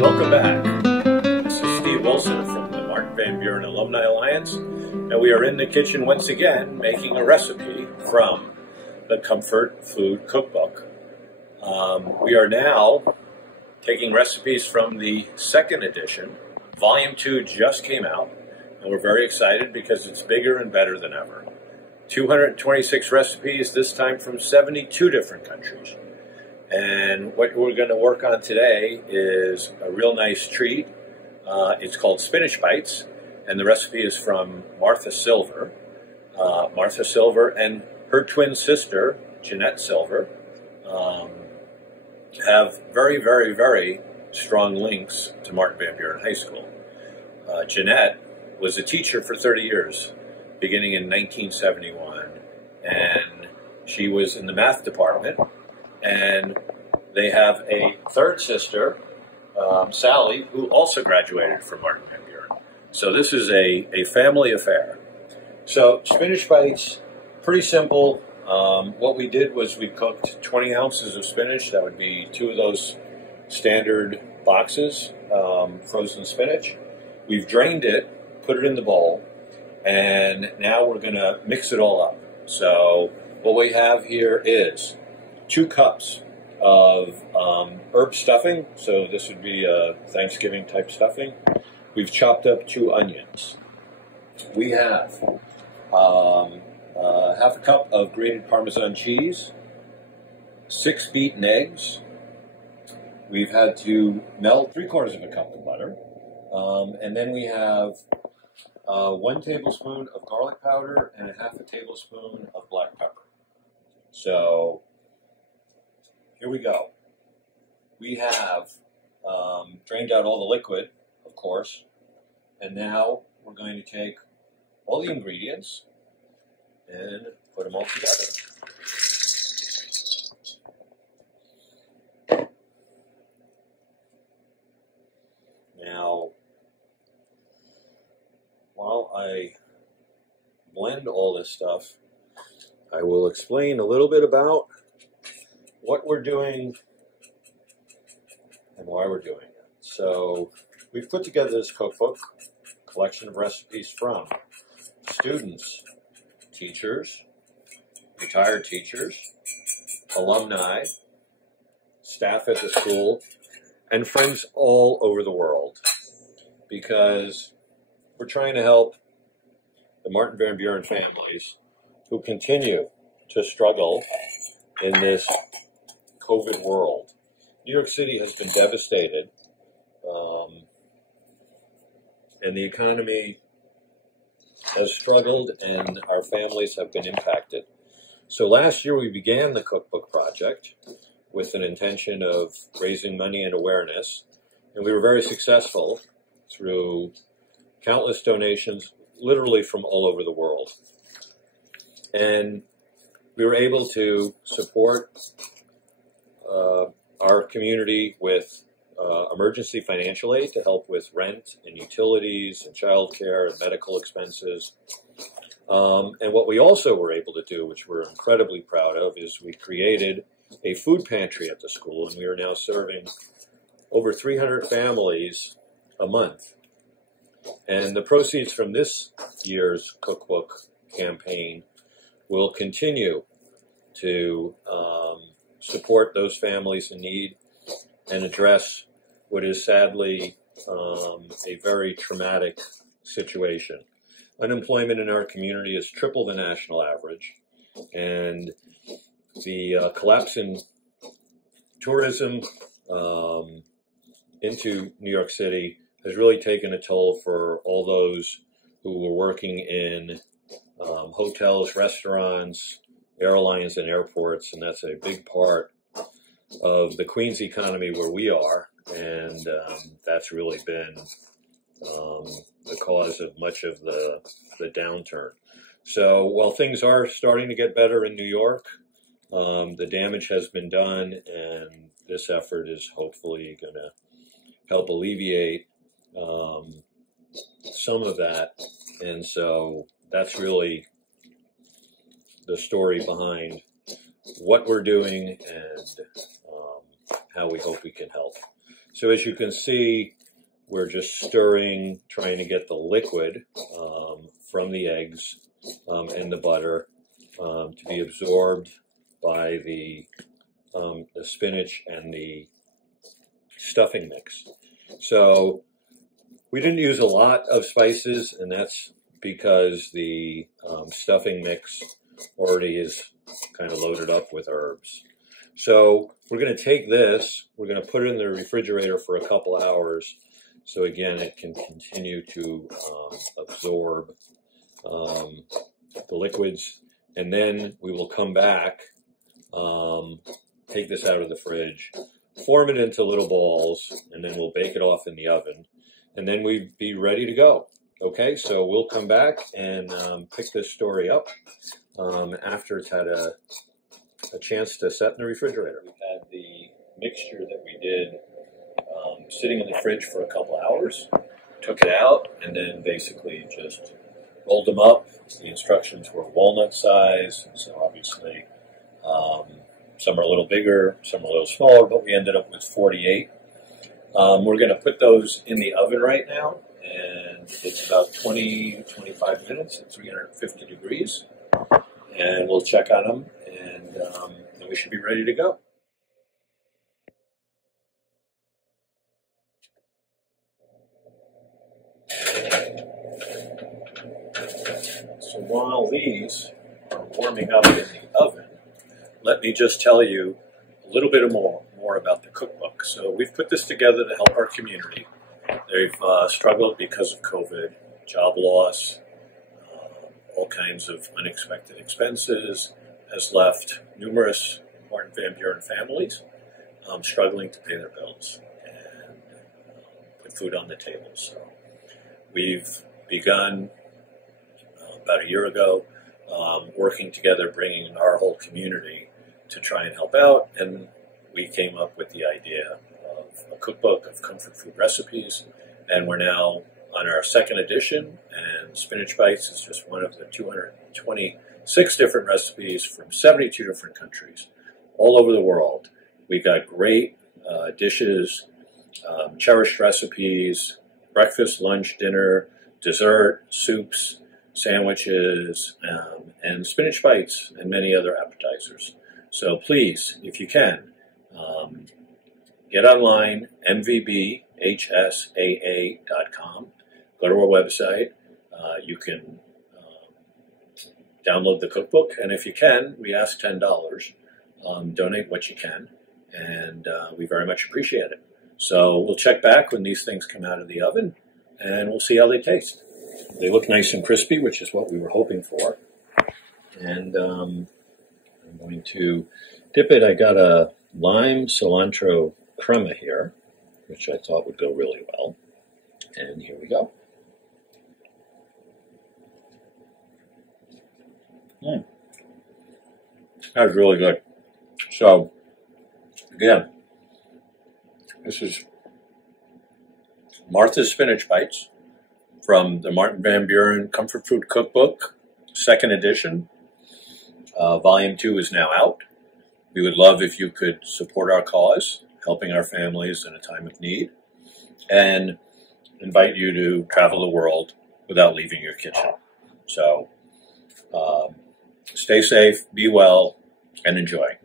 Welcome back. This is Steve Wilson from the Martin Van Buren Alumni Alliance, and we are in the kitchen once again making a recipe from the Comfort Food Cookbook. We are now taking recipes from the second edition. Volume 2 just came out, and we're very excited because it's bigger and better than ever. 226 recipes, this time from 72 different countries. And what we're going to work on today is a real nice treat. It's called Spinach Bites, and the recipe is from Martha Silver. Martha Silver and her twin sister, Jeanette Silver, have very, very, very strong links to Martin Van Buren High School. Jeanette was a teacher for 30 years, beginning in 1971, and she was in the math department. And they have a third sister, Sally, who also graduated from Martin Van Buren. So this is a family affair. So Spinach Bites, pretty simple. What we did was we cooked 20 ounces of spinach. That would be 2 of those standard boxes, frozen spinach. We've drained it, put it in the bowl, and now we're going to mix it all up. So what we have here is 2 cups of herb stuffing, so this would be a Thanksgiving type stuffing. We've chopped up 2 onions. We have half a cup of grated Parmesan cheese, 6 beaten eggs. We've had to melt 3/4 of a cup of butter, and then we have 1 tablespoon of garlic powder and 1/2 tablespoon of black pepper. So here we go. We have drained out all the liquid, of course, and now we're going to take all the ingredients and put them all together. Now, while I blend all this stuff, I will explain a little bit about what we're doing and why we're doing it. So we've put together this cookbook, collection of recipes from students, teachers, retired teachers, alumni, staff at the school, and friends all over the world, because we're trying to help the Martin Van Buren families who continue to struggle in this COVID world. New York City has been devastated, and the economy has struggled, and our families have been impacted. So last year we began the cookbook project with an intention of raising money and awareness, and we were very successful through countless donations, literally from all over the world. And we were able to support our community with emergency financial aid to help with rent and utilities and childcare and medical expenses. And what we also were able to do, which we're incredibly proud of, is we created a food pantry at the school, and we are now serving over 300 families a month. And the proceeds from this year's cookbook campaign will continue to support those families in need and address what is sadly a very traumatic situation. Unemployment in our community is triple the national average, and the collapse in tourism into New York City has really taken a toll for all those who were working in hotels, restaurants, airlines, and airports, and that's a big part of the Queens economy where we are, and that's really been the cause of much of the downturn. So while things are starting to get better in New York, the damage has been done, and this effort is hopefully going to help alleviate some of that. And so that's really the story behind what we're doing and how we hope we can help. So as you can see, we're just stirring, trying to get the liquid from the eggs and the butter to be absorbed by the spinach and the stuffing mix. So we didn't use a lot of spices, and that's because the stuffing mix already is kind of loaded up with herbs. So we're going to take this, we're going to put it in the refrigerator for a couple hours, so again it can continue to absorb the liquids, and then we will come back, take this out of the fridge, form it into little balls, and then we'll bake it off in the oven, and then we'd be ready to go. Okay, so we'll come back and pick this story up after it's had a chance to set in the refrigerator. We had the mixture that we did sitting in the fridge for a couple hours, took it out, and then basically just rolled them up. The instructions were walnut size, so obviously some are a little bigger, some are a little smaller, but we ended up with 48. We're going to put those in the oven right now, and it's about 20-25 minutes at 350 degrees, and we'll check on them, and then we should be ready to go. So while these are warming up in the oven, let me just tell you a little bit more about the cookbook. So we've put this together to help our community. They've struggled because of COVID, job loss, all kinds of unexpected expenses, has left numerous Martin Van Buren families struggling to pay their bills and put food on the table. So we've begun about a year ago working together, bringing our whole community to try and help out, and we came up with the idea of a cookbook of comfort food recipes, and we're now on our second edition, and Spinach Bites is just one of the 226 different recipes from 72 different countries all over the world. We got great dishes, cherished recipes, breakfast, lunch, dinner, dessert, soups, sandwiches, and spinach bites, and many other appetizers. So please, if you can, get online, mvbhsaa.com. Go to our website. You can download the cookbook, and if you can, we ask $10. Donate what you can, and we very much appreciate it. So we'll check back when these things come out of the oven, and we'll see how they taste. They look nice and crispy, which is what we were hoping for. And I'm going to dip it. I got a lime cilantro crema here, which I thought would go really well. And here we go. That was really good. So, again, this is Martha's Spinach Bites from the Martin Van Buren Comfort Food Cookbook, second edition. Volume 2 is now out. We would love if you could support our cause, helping our families in a time of need, and invite you to travel the world without leaving your kitchen. So, stay safe, be well, and enjoy.